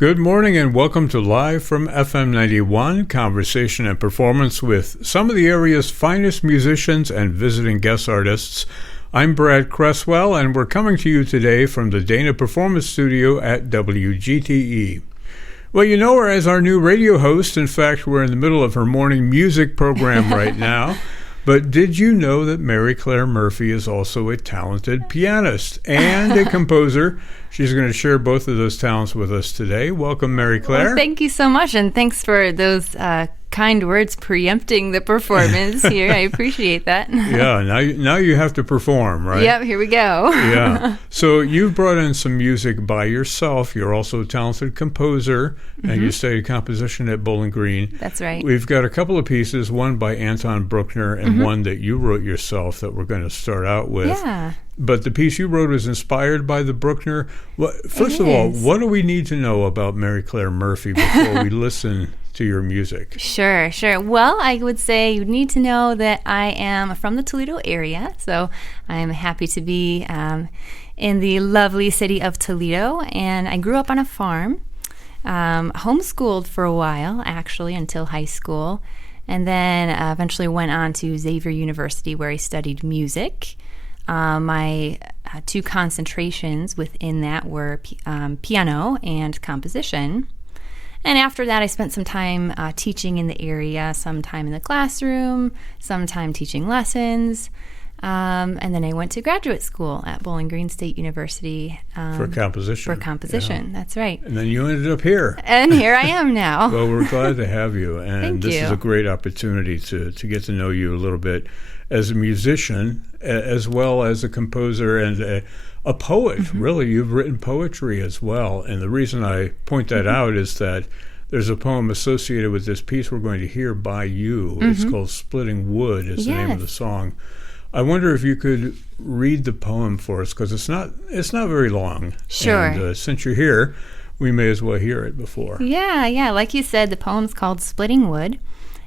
Good morning and welcome to Live from FM 91, conversation and performance with some of the area's finest musicians and visiting guest artists. I'm Brad Cresswell and we're coming to you today from the Dana Performance Studio at WGTE. Well, you know her as our new radio host. In fact, we're in the middle of her morning music program right now. But did you know that Mary Claire Murphy is also a talented pianist and a composer? She's going to share both of those talents with us today. Welcome, Mary Claire. Well, thank you so much, and thanks for those kind words preempting the performance here. I appreciate that. Yeah, now you have to perform, right? Yep, here we go. Yeah. So you've brought in some music by yourself. You're also a talented composer, and you studied composition at Bowling Green. That's right. We've got a couple of pieces, one by Anton Bruckner and one that you wrote yourself that we're going to start out with. Yeah. But the piece you wrote was inspired by the Bruckner. First of all, what do we need to know about Mary Claire Murphy before we listen to your music? Sure. Well, I would say you need to know that I am from the Toledo area, so I'm happy to be in the lovely city of Toledo, and I grew up on a farm, homeschooled for a while, actually, until high school, and then eventually went on to Xavier University, where I studied music. My two concentrations within that were piano and composition. And after that, I spent some time teaching in the area, some time in the classroom, some time teaching lessons. And then I went to graduate school at Bowling Green State University. For composition. Yeah. That's right. And then you ended up here. And here I am now. Well, we're glad to have you. And Thank this you. is a great opportunity to get to know you a little bit as a musician, as well as a composer and a poet. Really, you've written poetry as well. And the reason I point that out is that there's a poem associated with this piece we're going to hear by you. It's called Splitting Wood is the name of the song. I wonder if you could read the poem for us, because it's not very long. Sure. And since you're here, we may as well hear it before. Yeah. Like you said, the poem's called Splitting Wood,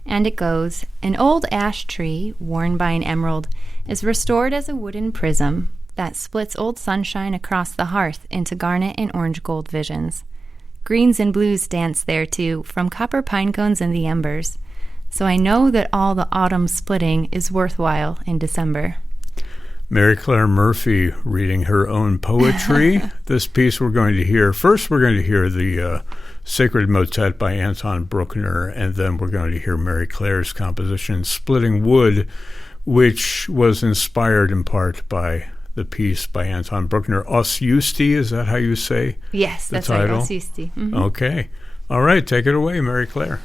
and it goes, "An old ash tree, worn by an emerald, is restored as a wooden prism that splits old sunshine across the hearth into garnet and orange gold visions. Greens and blues dance there, too, from copper pine cones and the embers. So I know that all the autumn splitting is worthwhile in December." Mary Claire Murphy reading her own poetry. This piece we're going to hear. First, we're going to hear the Sacred Motet by Anton Bruckner, and then we're going to hear Mary Claire's composition, Splitting Wood, which was inspired in part by the piece by Anton Bruckner. Os Justi, is that how you say Yes, the that's title? right, Os Justi. Okay. All right, take it away, Mary Claire.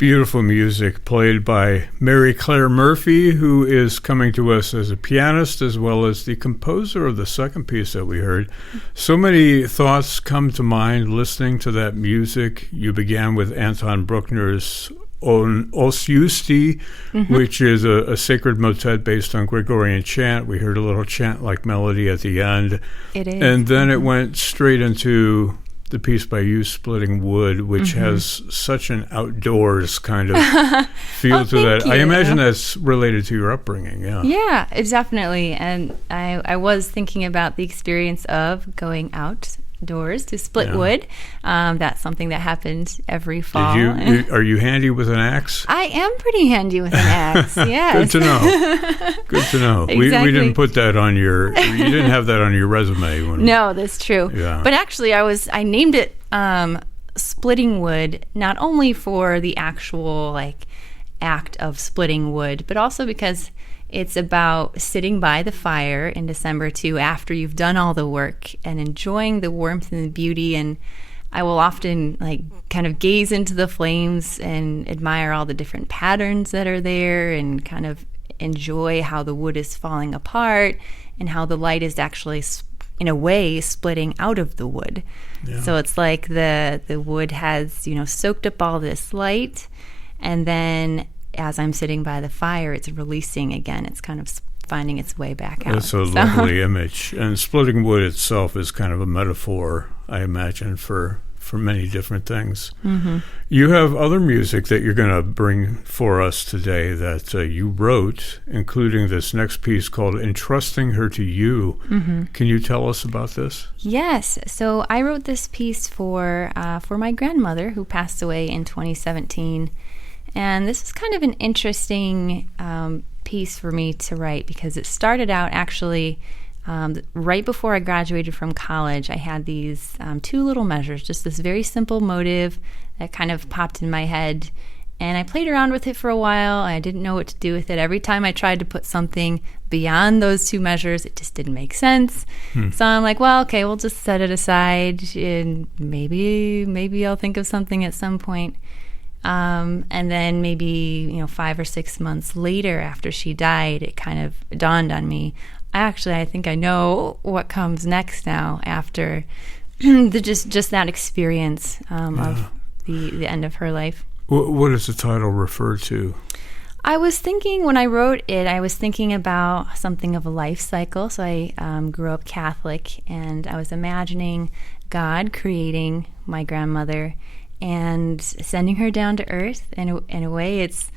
Beautiful music played by Mary Claire Murphy, who is coming to us as a pianist as well as the composer of the second piece that we heard. So many thoughts come to mind listening to that music. You began with Anton Bruckner's Os Justi, which is a sacred motet based on Gregorian chant. We heard a little chant-like melody at the end. It is. And then it went straight into the piece by you, Splitting Wood, which has such an outdoors kind of feel to that. You. I imagine that's related to your upbringing, yeah. Yeah, it's definitely. And I was thinking about the experience of going outdoors to split wood. That's something that happened every fall. Are you handy with an axe? I am pretty handy with an axe, yes. Good to know. Good to know. Exactly. We didn't put that on you didn't have that on your resume. No, that's true. Yeah. But actually, I named it Splitting Wood, not only for the actual act of splitting wood, but also because it's about sitting by the fire in December too, after you've done all the work and enjoying the warmth and the beauty. And I will often kind of gaze into the flames and admire all the different patterns that are there and kind of enjoy how the wood is falling apart and how the light is actually, in a way, splitting out of the wood. Yeah. So it's like the wood has, soaked up all this light, and then as I'm sitting by the fire, it's releasing again. It's kind of finding its way back out. That's a lovely image. And splitting wood itself is kind of a metaphor, I imagine, for many different things. Mm-hmm. You have other music that you're going to bring for us today that you wrote, including this next piece called Entrusting Her to You. Mm-hmm. Can you tell us about this? Yes. So I wrote this piece for my grandmother, who passed away in 2017. And this is kind of an interesting piece for me to write because it started out actually right before I graduated from college. I had these two little measures, just this very simple motive that kind of popped in my head. And I played around with it for a while. I didn't know what to do with it. Every time I tried to put something beyond those two measures, it just didn't make sense. So I'm like, well, okay, we'll just set it aside and maybe I'll think of something at some point. And then maybe 5 or 6 months later, after she died, it kind of dawned on me. I think I know what comes next now after just that experience of the end of her life. What does the title refer to? I was thinking when I wrote it, I was thinking about something of a life cycle. So I grew up Catholic, and I was imagining God creating my grandmother and sending her down to earth. And in a way, it's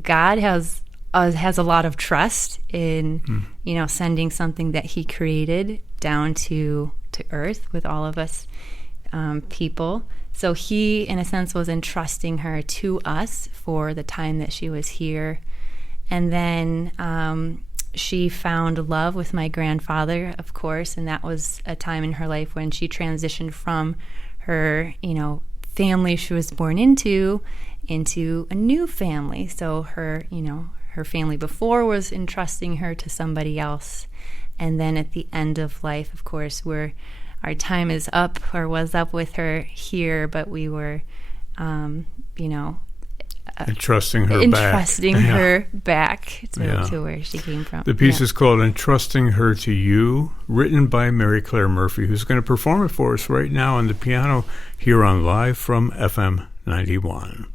God has a lot of trust in sending something that He created down to earth with all of us people. So He, in a sense, was entrusting her to us for the time that she was here. And then she found love with my grandfather, of course, and that was a time in her life when she transitioned from her, family she was born into a new family. So her family before was entrusting her to somebody else. And then at the end of life, of course, where our time is up or was up with her here, but we were, entrusting her back to where she came from. The piece is called Entrusting Her to You, written by Mary Claire Murphy, who's going to perform it for us right now on the piano here on Live from FM 91.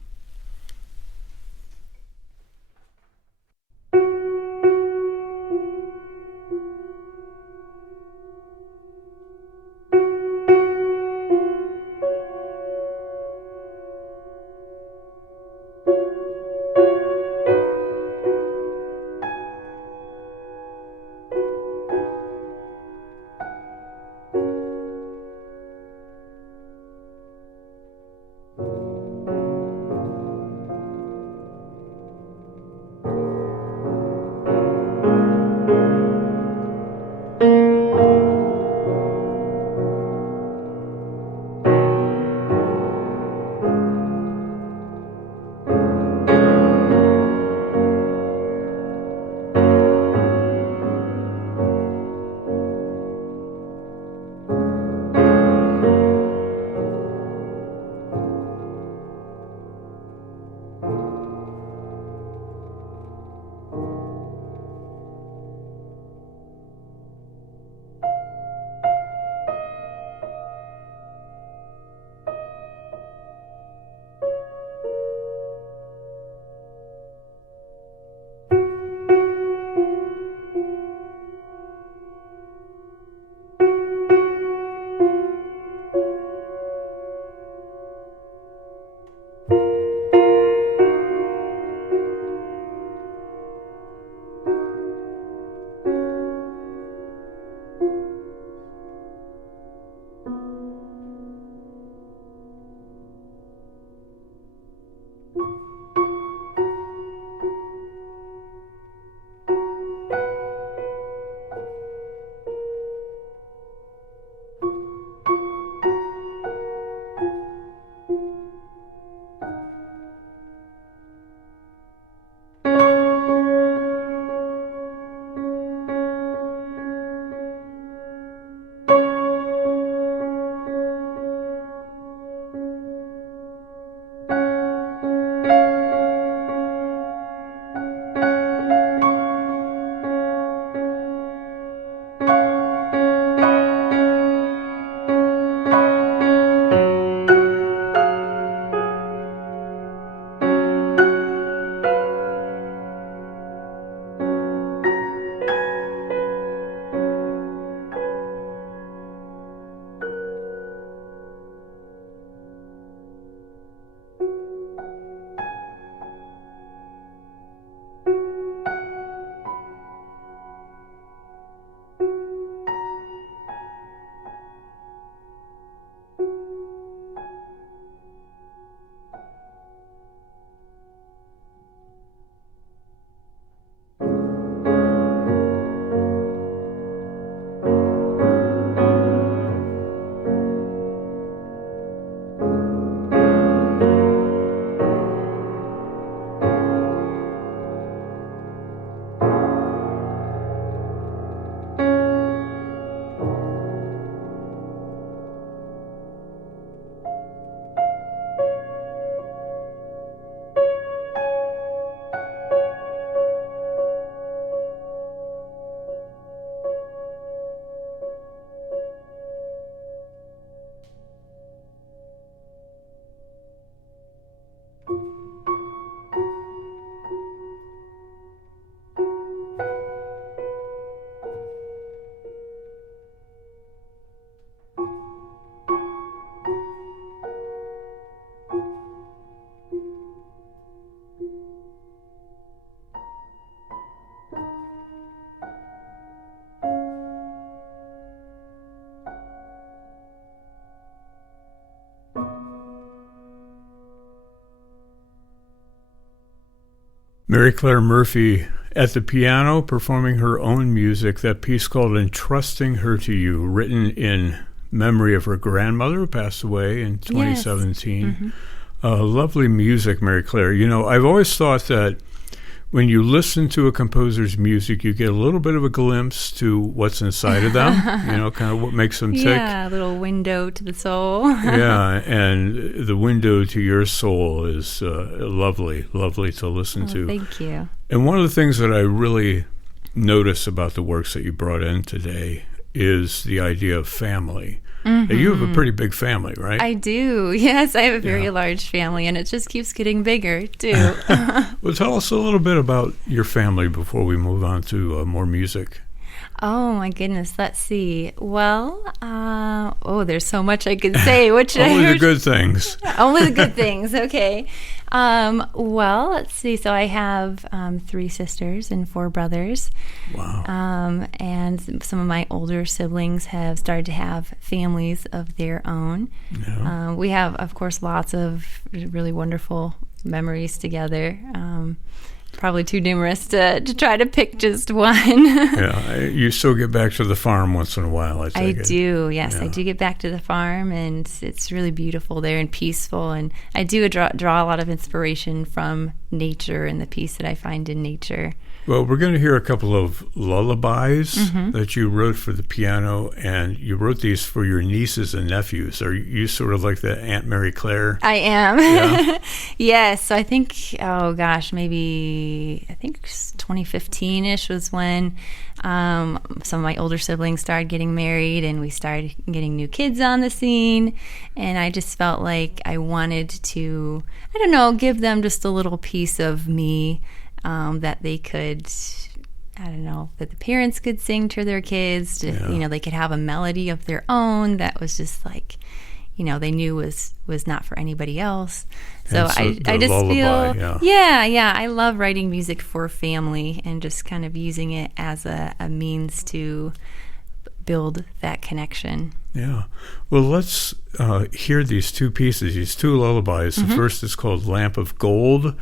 Mary Claire Murphy at the piano performing her own music, that piece called Entrusting Her to You, written in memory of her grandmother who passed away in 2017. Yes. Mm-hmm. Lovely music, Mary Claire. You know, I've always thought that when you listen to a composer's music, you get a little bit of a glimpse to what's inside of them, you know, kind of what makes them tick. Yeah, a little window to the soul. Yeah, and the window to your soul is lovely to listen to. Thank you. And one of the things that I really notice about the works that you brought in today is the idea of family. Mm-hmm. You have a pretty big family, right? I do. Yes, I have a very large family, and it just keeps getting bigger, too. Well, tell us a little bit about your family before we move on to more music. Oh, my goodness. Let's see. Well, there's so much I could say. Only the good things. Only the good things. Okay. Well, let's see. So I have 3 sisters and 4 brothers. Wow. And some of my older siblings have started to have families of their own. Yeah. We have, of course, lots of really wonderful memories together. Probably too numerous to try to pick just one. Yeah, you still get back to the farm once in a while, I take it. Do, yes. Yeah. I do get back to the farm, and it's really beautiful there and peaceful. And I do draw a lot of inspiration from nature and the peace that I find in nature. Well, we're going to hear a couple of lullabies that you wrote for the piano, and you wrote these for your nieces and nephews. Are you sort of like the Aunt Mary Claire? I am. Yeah. Yes. So I think, maybe 2015-ish was when some of my older siblings started getting married, and we started getting new kids on the scene. And I just felt like I wanted to, give them just a little piece of me. That they could, that the parents could sing to their kids. They could have a melody of their own that was just like, they knew was not for anybody else. So I just lullaby, feel, I love writing music for family and just kind of using it as a means to build that connection. Yeah. Well, let's hear these 2 pieces, these 2 lullabies. The first is called Lamp of Gold,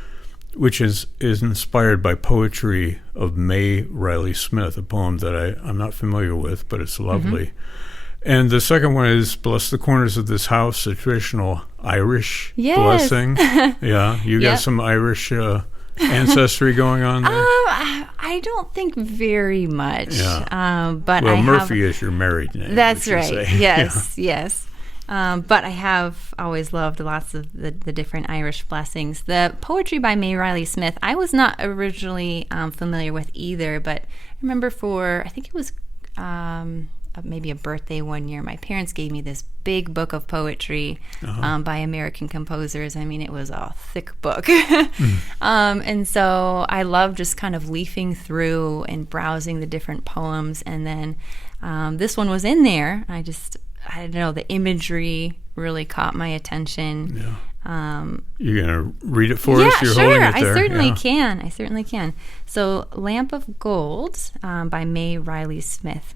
which is inspired by poetry of May Riley Smith, a poem that I'm not familiar with, but it's lovely. And the second one is Bless the Corners of This House, a traditional Irish blessing. Yeah, you got some Irish ancestry going on there? I don't think very much. Yeah. But Murphy is your married name. That's right. Yes, yes. But I have always loved lots of the different Irish blessings. The poetry by May Riley Smith, I was not originally familiar with either, but I remember I think it was maybe a birthday one year, my parents gave me this big book of poetry by American composers. I mean, it was a thick book. And so I love just kind of leafing through and browsing the different poems. And then this one was in there. I don't know, the imagery really caught my attention. Yeah. You're going to read it for us? You're sure. Holding it there. I certainly can. So, Lamp of Gold by May Riley Smith.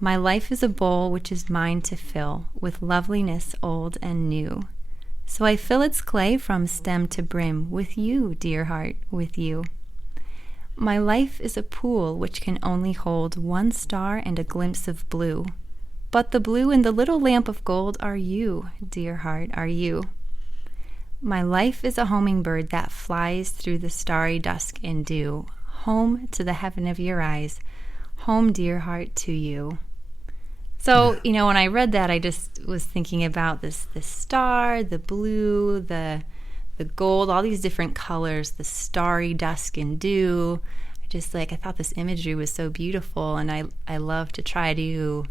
My life is a bowl which is mine to fill with loveliness old and new. So I fill its clay from stem to brim with you, dear heart, with you. My life is a pool which can only hold one star and a glimpse of blue. But the blue in the little lamp of gold are you, dear heart, are you. My life is a hummingbird that flies through the starry dusk and dew, home to the heaven of your eyes, home, dear heart, to you. So, when I read that, I just was thinking about this star, the blue, the gold, all these different colors, the starry dusk and dew. I thought this imagery was so beautiful, and I love to try to,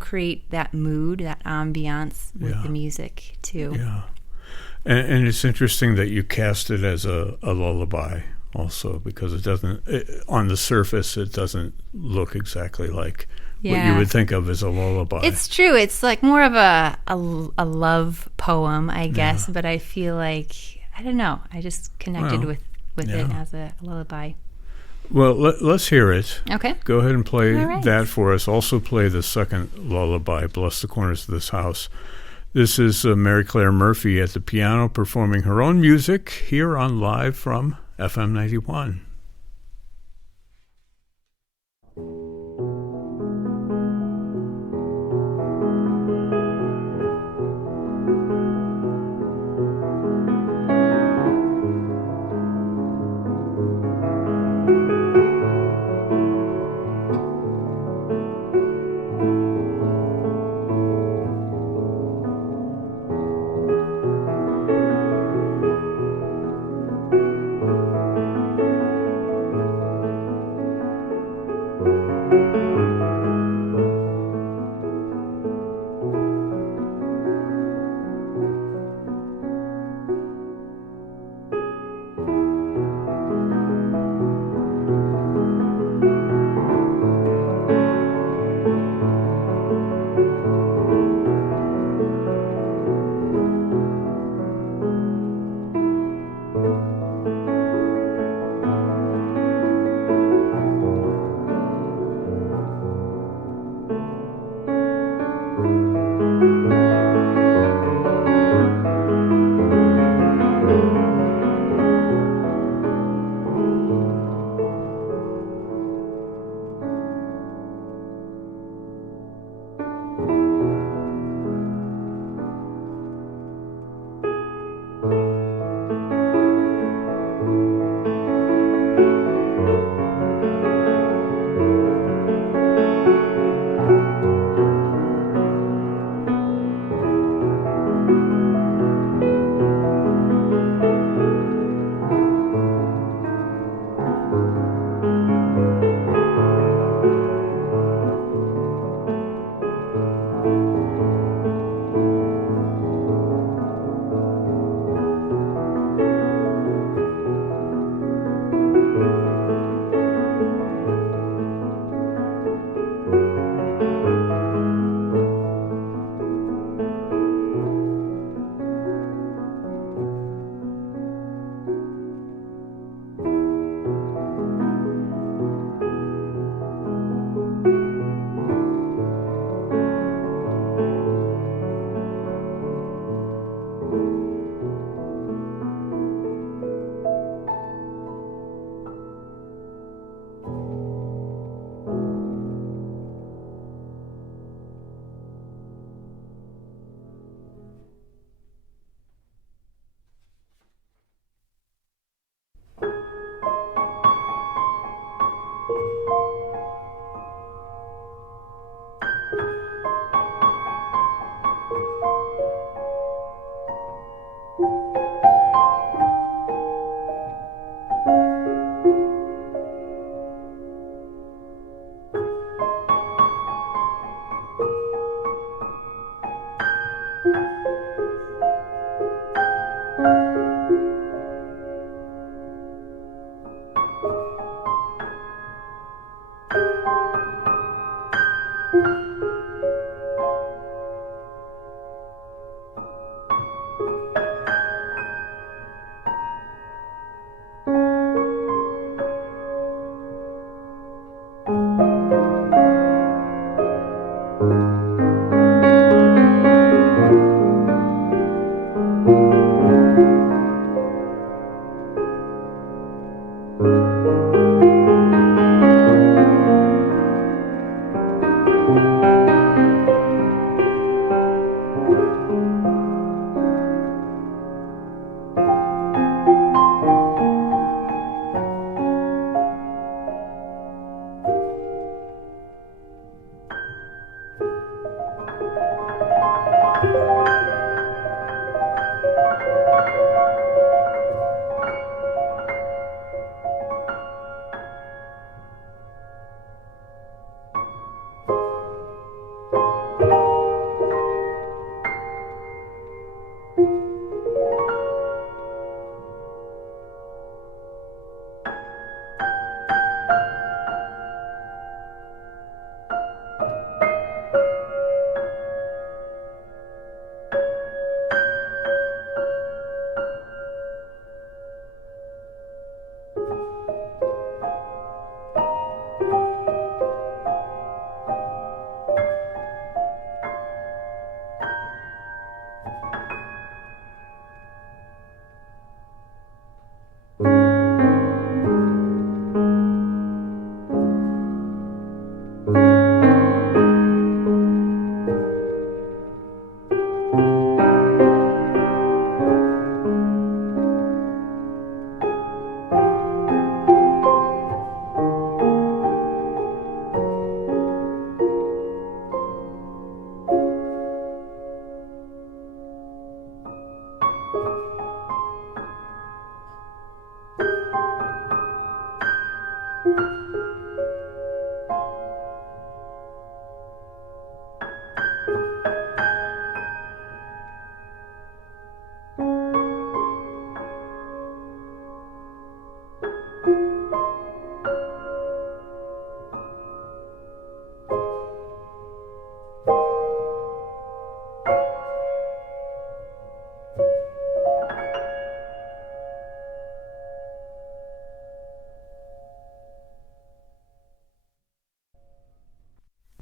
create that mood, that ambiance with the music too. Yeah. And it's interesting that you cast it as a lullaby also, because on the surface, it doesn't look exactly like what you would think of as a lullaby. It's true. It's like more of a love poem, I guess, but I feel like, I just connected with it as a lullaby. Well, let's hear it. Okay. Go ahead and play that for us. Also play the second lullaby, Bless the Corners of This House. This is Mary Claire Murphy at the piano performing her own music here on Live from FM 91.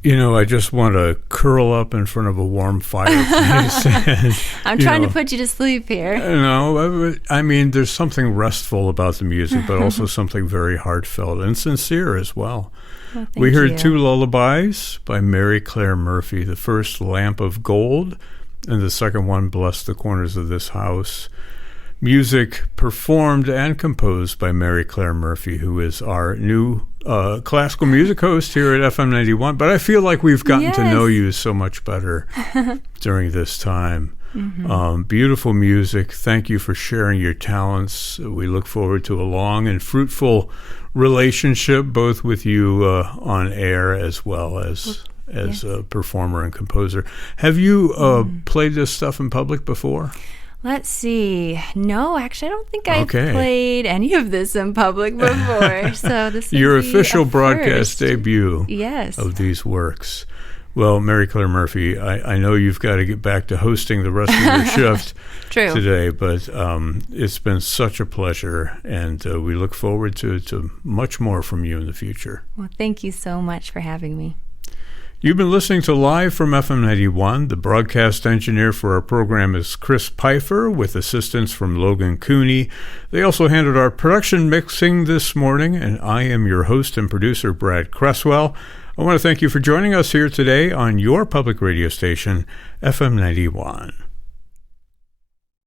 I just want to curl up in front of a warm fireplace. I'm trying to put you to sleep here. I mean, there's something restful about the music, but also something very heartfelt and sincere as well. Well, we heard you. 2 lullabies by Mary Claire Murphy. The first, Lamp of Gold, and the second one, Bless the Corners of This House. Music performed and composed by Mary Claire Murphy, who is our new classical music host here at FM 91. But I feel like we've gotten to know you so much better during this time. Mm-hmm. Beautiful music. Thank you for sharing your talents. We look forward to a long and fruitful relationship, both with you on air as well as a performer and composer. Have you played this stuff in public before? Let's see. No, actually, I don't think I've played any of this in public before. So this is your official broadcast debut of these works. Well, Mary Claire Murphy, I know you've got to get back to hosting the rest of your shift today, but it's been such a pleasure, and we look forward to much more from you in the future. Well, thank you so much for having me. You've been listening to Live from FM 91. The broadcast engineer for our program is Chris Pfeiffer, with assistance from Logan Cooney. They also handled our production mixing this morning, and I am your host and producer, Brad Cresswell. I want to thank you for joining us here today on your public radio station, FM 91.